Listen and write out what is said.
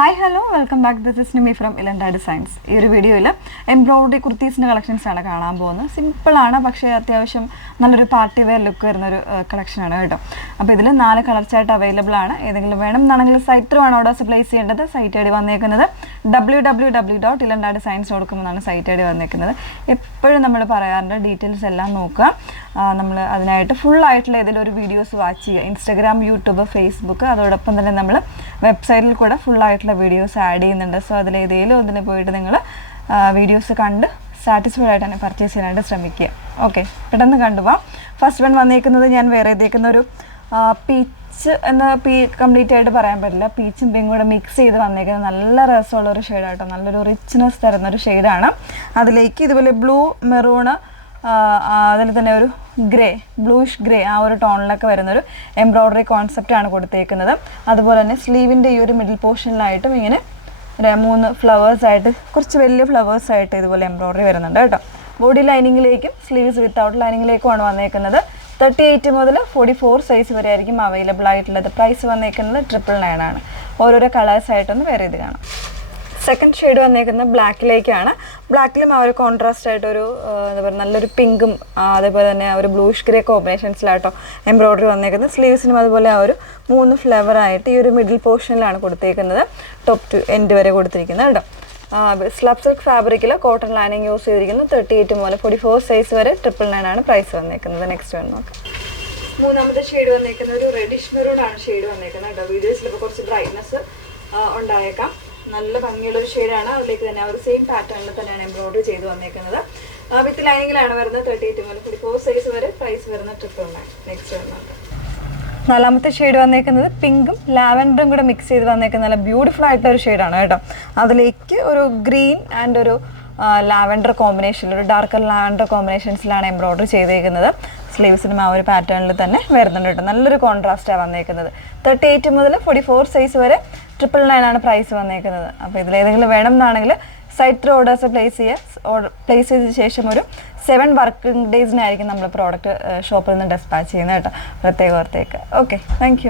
Hi hello welcome back. This is Nimi from Ilanda designs. ഈ ഒരു വീഡിയോയിൽ എംബ്രോയിഡറി കുർത്തീസിൻ്റെ കളക്ഷൻസാണ് കാണാൻ പോകുന്നത്. സിമ്പിളാണ്, പക്ഷേ അത്യാവശ്യം നല്ലൊരു പാർട്ടി വെയർ ലുക്ക് വരുന്നൊരു കളക്ഷനാണ് കേട്ടോ. അപ്പോൾ ഇതിൽ 4 കളർ ചാർട്ട് അവൈലബിൾ ആണ്. ഏതെങ്കിലും വേണം എന്നാണെങ്കിൽ സൈറ്റ് ത്രൂ ആണ് ഓർഡേഴ്സ് പ്ലേസ് ചെയ്യേണ്ടത്. സൈറ്റ് ഐ ഡി വന്നേക്കുന്നത് www.ilandadesigns.com എന്നാണ് സൈറ്റ് ഐ ഡി വന്നേക്കുന്നത്. എപ്പോഴും നമ്മൾ പറയാറുണ്ട് ഡീറ്റെയിൽസ് എല്ലാം നോക്കുക. നമ്മൾ അതിനായിട്ട് ഫുള്ളായിട്ടുള്ള ഏതെങ്കിലും ഒരു വീഡിയോസ് വാച്ച് ചെയ്യുക. ഇൻസ്റ്റാഗ്രാം, യൂട്യൂബ്, ഫേസ്ബുക്ക്, അതോടൊപ്പം തന്നെ നമ്മൾ വെബ്സൈറ്റിൽ കൂടെ ഫുള്ളായിട്ടുള്ള വീഡിയോസ് ആഡ് ചെയ്യുന്നുണ്ട്. സോ അതിലേതെങ്കിലും ഒന്നിന് പോയിട്ട് നിങ്ങൾ വീഡിയോസ് കണ്ട് സാറ്റിസ്ഫൈഡ് ആയിട്ട് തന്നെ പർച്ചേസ് ചെയ്യാനായിട്ട് ശ്രമിക്കുക. ഓക്കെ, പെട്ടെന്ന് കണ്ടുപോകാം. ഫസ്റ്റ് വൺ വന്നേക്കുന്നത് ഞാൻ വേറെ ചെയ്തേക്കുന്ന ഒരു പീച്ച് എന്ന കംപ്ലീറ്റ് ആയിട്ട് പറയാൻ പറ്റില്ല, പീച്ചും പിങ്കും കൂടെ മിക്സ് ചെയ്ത് വന്നേക്കുന്നത് നല്ല രസമുള്ളൊരു ഷെയ്ഡാട്ടോ. നല്ലൊരു റിച്ച്നെസ് തരുന്നൊരു ഷെയ്ഡാണ്. അതിലേക്ക് ഇതുപോലെ ബ്ലൂ, മെറൂണ്, അതിൽ തന്നെ ഒരു ഗ്രേ, ബ്ലൂയിഷ് ഗ്രേ, ആ ഒരു ടോണിലൊക്കെ വരുന്നൊരു എംബ്രോയ്ഡറി കോൺസെപ്റ്റാണ് കൊടുത്തേക്കുന്നത്. അതുപോലെ തന്നെ സ്ലീവിൻ്റെ ഈ ഒരു മിഡിൽ പോർഷനിലായിട്ടും ഇങ്ങനെ 3 ഫ്ലവേഴ്സായിട്ട്, കുറച്ച് വലിയ ഫ്ലവേഴ്സായിട്ട് ഇതുപോലെ എംബ്രോയ്ഡറി വരുന്നുണ്ട് കേട്ടോ. ബോഡി ലൈനിങ്ങിലേക്കും സ്ലീവ്സ് വിത്തൗട്ട് ലൈനിങ്ങിലേക്കുമാണ് വന്നേക്കുന്നത്. 38 മുതൽ 44 സൈസ് വരെ ആയിരിക്കും അവൈലബിൾ ആയിട്ടുള്ളത്. പ്രൈസ് വന്നേക്കുന്നത് 999 ആണ്. ഓരോരോ കളേഴ്സായിട്ടൊന്ന് വേറെ ഇത് കാണാം. സെക്കൻഡ് ഷെയ്ഡ് വന്നേക്കുന്നത് ബ്ലാക്കിലേക്കാണ്. ബ്ലാക്കിലും ആ ഒരു കോൺട്രാസ്റ്റ് ആയിട്ടൊരു എന്താ പറയുക, നല്ലൊരു പിങ്കും അതേപോലെ തന്നെ ആ ഒരു ബ്ലൂഷ് ഗ്രേ കോമ്പിനേഷൻസിലായിട്ടോ എംബ്രോയ്ഡറി വന്നേക്കുന്നത്. സ്ലീവ്സിനും അതുപോലെ ആ ഒരു 3 ഫ്ലവറായിട്ട് ഈ ഒരു മിഡിൽ പോർഷനിലാണ് കൊടുത്തേക്കുന്നത്. ടോപ്പ് ടു എൻഡ് വരെ കൊടുത്തിരിക്കുന്നത് കേട്ടോ. സ്ലബ് സിൽക്ക് ഫാബ്രിക്കിൽ കോട്ടൺ ലൈനിങ് യൂസ് ചെയ്തിരിക്കുന്നു. 38 മുതൽ 44 സൈസ് വരെ 999 ആണ് പ്രൈസ് വന്നേക്കുന്നത്. നെക്സ്റ്റ് വന്ന് നോക്കാം. മൂന്നാമത്തെ ഷെയ്ഡ് വന്നേക്കുന്നത് ഒരു റെഡിഷ് മെറൂൺ ആണ് ഷെയ്ഡ് വന്നേക്കുന്നത് കേട്ടോ. വീഡിയോസിലൊക്കെ കുറച്ച് ബ്രൈറ്റ്നസ് ഉണ്ടായേക്കാം. നല്ല ഭംഗിയുള്ളൊരു ഷെയ്ഡാണ്. അതിലേക്ക് തന്നെ ആ ഒരു സെയിം പാറ്റേണിൽ തന്നെയാണ് എംബ്രോയ്ഡറി ചെയ്ത് വന്നേക്കുന്നത്. വിത്ത് ലൈനിങ്ങിലാണ് വരുന്നത്. 38 മുതൽ 44 സൈസ് വരെ പ്രൈസ് വരുന്നത് 999. നെക്സ്റ്റ് വരുന്നുണ്ട്. നാലാമത്തെ ഷെയ്ഡ് വന്നേക്കുന്നത് പിങ്കും ലാവൻഡറും കൂടെ മിക്സ് ചെയ്ത് വന്നേക്കുന്ന നല്ല ബ്യൂട്ടിഫുൾ ആയിട്ടൊരു ഷെയ്ഡാണ് കേട്ടോ. അതിലേക്ക് ഒരു ഗ്രീൻ ആൻഡ് ഒരു ലാവൻഡർ കോമ്പിനേഷനിൽ, ഒരു ഡാർക്കർ ലാവൻഡർ കോമ്പിനേഷൻസിലാണ് എംബ്രോയ്ഡറി ചെയ്തേക്കുന്നത്. സ്ലീവ്സിനും ആ ഒരു പാറ്റേണിൽ തന്നെ വരുന്നുണ്ട് കേട്ടോ. നല്ലൊരു കോൺട്രാസ്റ്റാണ് വന്നേക്കുന്നത്. 38 മുതൽ 44 സൈസ് വരെ 999 ആണ് പ്രൈസ് വന്നേക്കുന്നത്. അപ്പോൾ ഇതിലേതെങ്കിലും വേണം എന്നാണെങ്കിൽ സൈറ്റ് ത്രൂ ഓർഡേഴ്സ് പ്ലേസ് ചെയ്ത ശേഷം ഒരു 7 വർക്കിംഗ് ഡേയ്സിനായിരിക്കും നമ്മൾ പ്രോഡക്റ്റ് ഷോപ്പിൽ നിന്ന് ഡെസ്പാച്ച് ചെയ്യുന്നത് കേട്ടോ, പ്രത്യേകത്തേക്ക്. Okay, thank you.